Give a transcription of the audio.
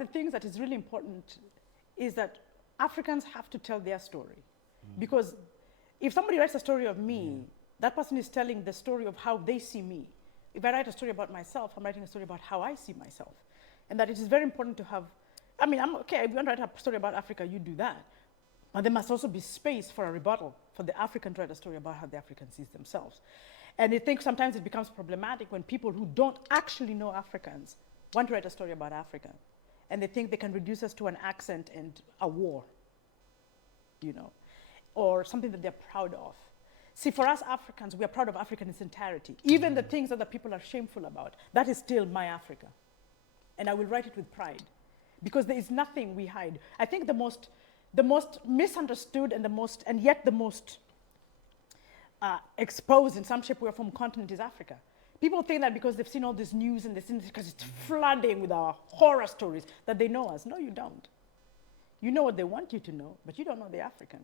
of the things that is really important is that Africans have to tell their story. Because if somebody writes a story of me, that person is telling the story of how they see me. If I write a story about myself, I'm writing a story about how I see myself. And that it is very important to have, I mean, I'm okay, if you want to write a story about Africa, you do that. But there must also be space for a rebuttal, for the African to write a story about how the African sees themselves. And I think sometimes it becomes problematic when people who don't actually know Africans want to write a story about Africa. And they think they can reduce us to an accent and a war, you know, or something that they're proud of. See, for us Africans, we are proud of Africa in its entirety. Even the things that the people are shameful about, that is still my Africa. And I will write it with pride, because there is nothing we hide. I think the most misunderstood and yet the most exposed in some shape or form continent is Africa. People think that because they've seen all this news and they've seen because it's flooding with our horror stories that they know us. No, you don't. You know what they want you to know, but you don't know the African.